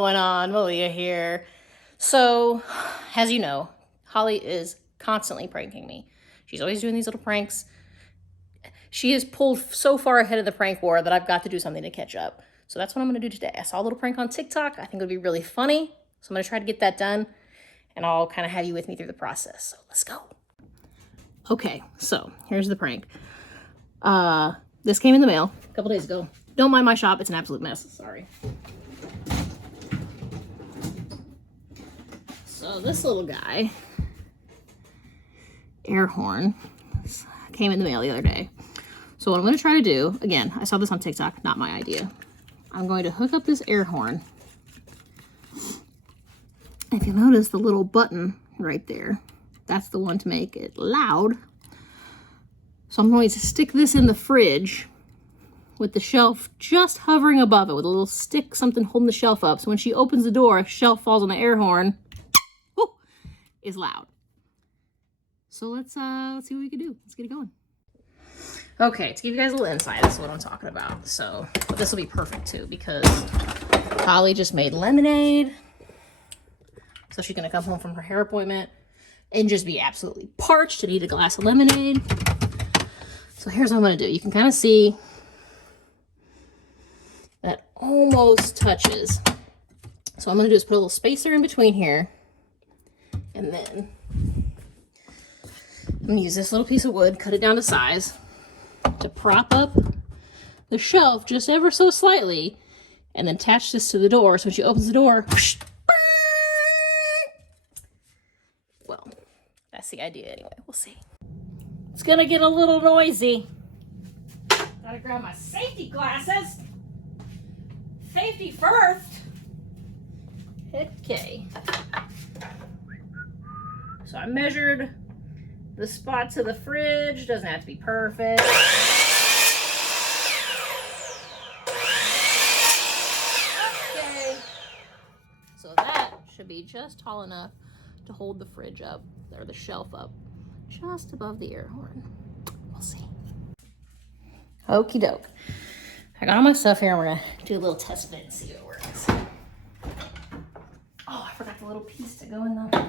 going on? Malia here. So, as you know, Holly is constantly pranking me. She's always doing these little pranks. She is pulled so far ahead of the prank war that I've got to do something to catch up. So that's what I'm going to do today. I saw a little prank on TikTok. I think it would be really funny. So I'm going to try to get that done. And I'll kind of have you with me through the process. So let's go. Okay, so here's the prank. This came in the mail a couple days ago. Don't mind my shop. It's an absolute mess. Sorry. So this little guy, air horn, came in the mail the other day. So what I'm going to try to do, again, I saw this on TikTok, not my idea. I'm going to hook up this air horn. If you notice the little button right there, that's the one to make it loud. So I'm going to stick this in the fridge with the shelf just hovering above it with a little stick, something holding the shelf up. So when she opens the door, a shelf falls on the air horn, whoo, is loud. So let's see what we can do. Let's get it going. Okay, to give you guys a little insight, this is what I'm talking about. So this will be perfect too because Holly just made lemonade. So she's gonna come home from her hair appointment and just be absolutely parched and need a glass of lemonade. So here's what I'm gonna do. You can kind of see that almost touches. So what I'm gonna do is put a little spacer in between here, and then I'm gonna use this little piece of wood, cut it down to size, to prop up the shelf just ever so slightly, and then attach this to the door. So when she opens the door, whoosh, well, that's the idea anyway. We'll see. It's gonna get a little noisy. Gotta grab my safety glasses. Safety first. Okay. So I measured the spots of the fridge. Doesn't have to be perfect. Okay. So that should be just tall enough to hold the fridge up, or the shelf up, just above the air horn. We'll see. Okie doke. I got all my stuff here and we're gonna do a little test fit and see if it works. Oh, I forgot the little piece to go in the...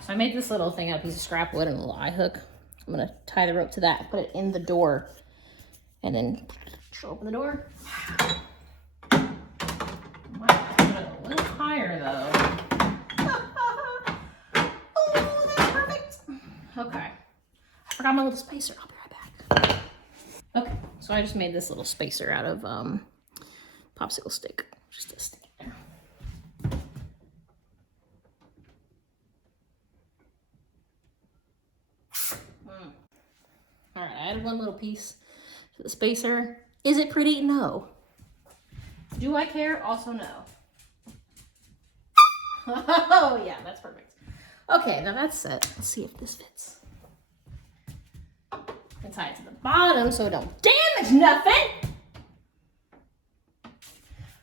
So I made this little thing out of a piece of scrap wood and a little eye hook. I'm gonna tie the rope to that, put it in the door, and then open the door. Might have to put it a little higher though. Oh, that's perfect. Okay. I forgot my little spacer. I'll be right back. Okay, so I just made this little spacer out of popsicle stick. Just a stick there. All right, I added one little piece to the spacer. Is it pretty? No. Do I care? Also no. Oh yeah, that's perfect. Okay, now that's set. Let's see if this fits. And tie it to the bottom so it don't damage nothing.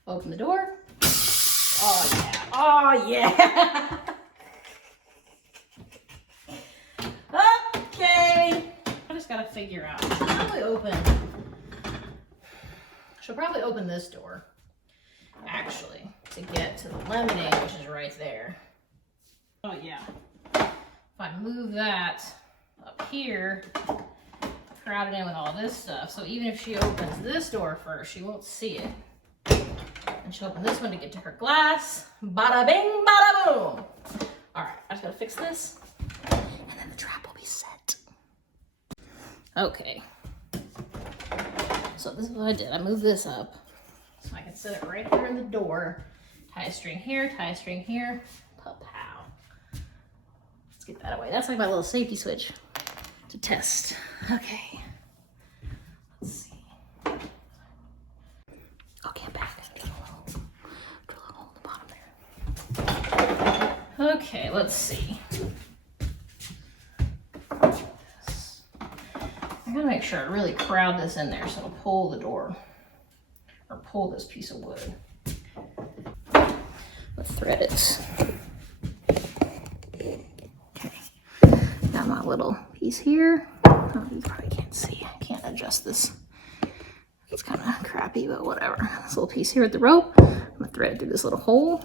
Open the door. Oh yeah. Oh yeah. Okay. I just gotta figure out. She'll probably open this door, actually, to get to the lemonade, which is right there. Oh yeah. If I move that up here, crowd it in with all this stuff. So even if she opens this door first, she won't see it. And she'll open this one to get to her glass. Bada bing, bada boom. All right, I just gotta fix this. And then the trap will be set. Okay. So this is what I did. I moved this up so I can set it right there in the door. Tie a string here, tie a string here. Pa-pow. Let's get that away. That's like my little safety switch to test. Okay. Let's see. Okay, I'm back. Drill a hole in the bottom there. Okay, let's see. I gotta make sure I really crowd this in there so it'll pull the door, or pull this piece of wood. Let's thread it. Okay, got my little piece here. Oh, you probably can't see. I can't adjust this It's kind of crappy, but whatever. This little piece here at the rope. I'm gonna thread it through this little hole.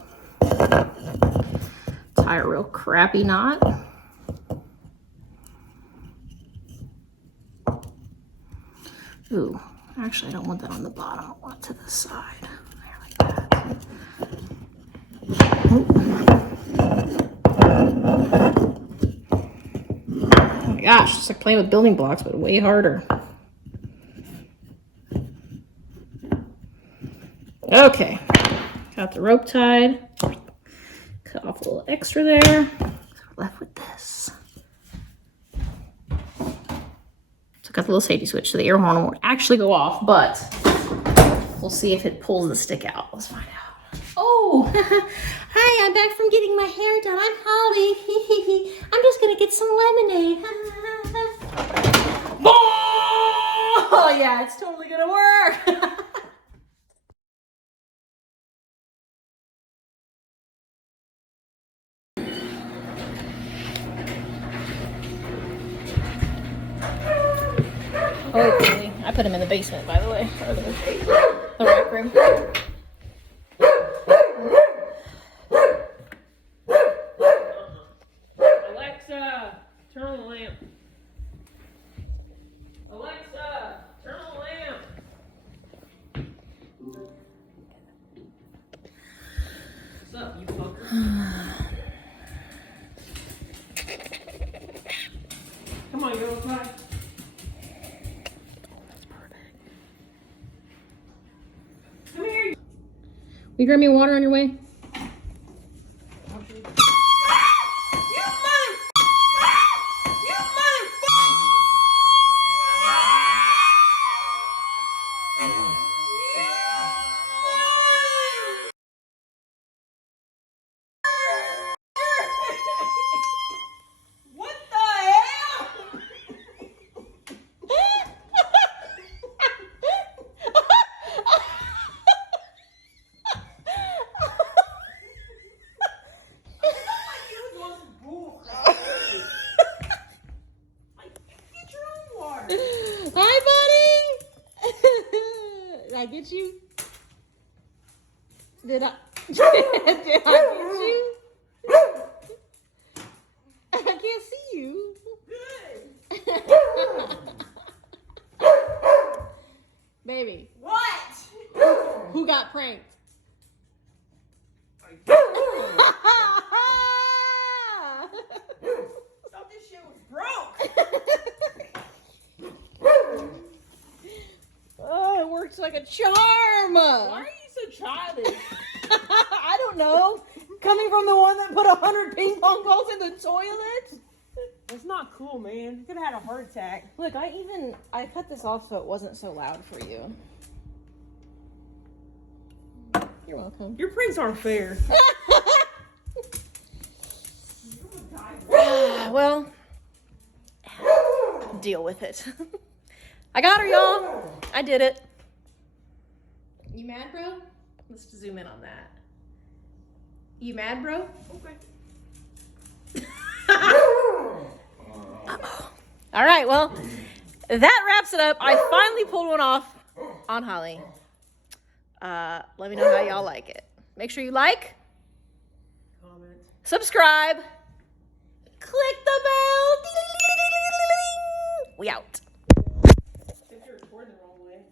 Tie a real crappy knot. Ooh, actually I don't want that on the bottom. I want it to the side. There, like that. Oh my gosh, it's like playing with building blocks, but way harder. Okay, got the rope tied. Cut off a little extra there. So we're left with this. So I got the little safety switch, so the air horn won't actually go off, but we'll see if it pulls the stick out. Let's find out. Oh, hi, I'm back from getting my hair done. I'm Holly. I'm just gonna get some lemonade. Oh yeah, it's totally gonna work. Hopefully. I put him in the basement, by the way, or the rec room. Alexa, turn on the lamp. Alexa, turn on the lamp. What's up, you fucker? Come on, you're okay. Come here. Will you grab me water on your way? Hi, buddy. Did I get you? Did I? Did I get you? I can't see you. Good. Baby. What? Who got pranked? Thought this shit was broke. Oh, it works like a charm. Why are you so childish? I don't know. Coming from the one that put 100 ping pong balls in the toilet. That's not cool, man. You could have had a heart attack. Look, I cut this off so it wasn't so loud for you. You're welcome. Your pranks aren't fair. Well, deal with it. I got her, y'all. I did it. You mad, bro? Let's zoom in on that. You mad, bro? Okay. All right, well, that wraps it up. I finally pulled one off on Holly. Let me know how y'all like it. Make sure you like, Comment. subscribe, click the bell. We out. If you're recording the wrong way.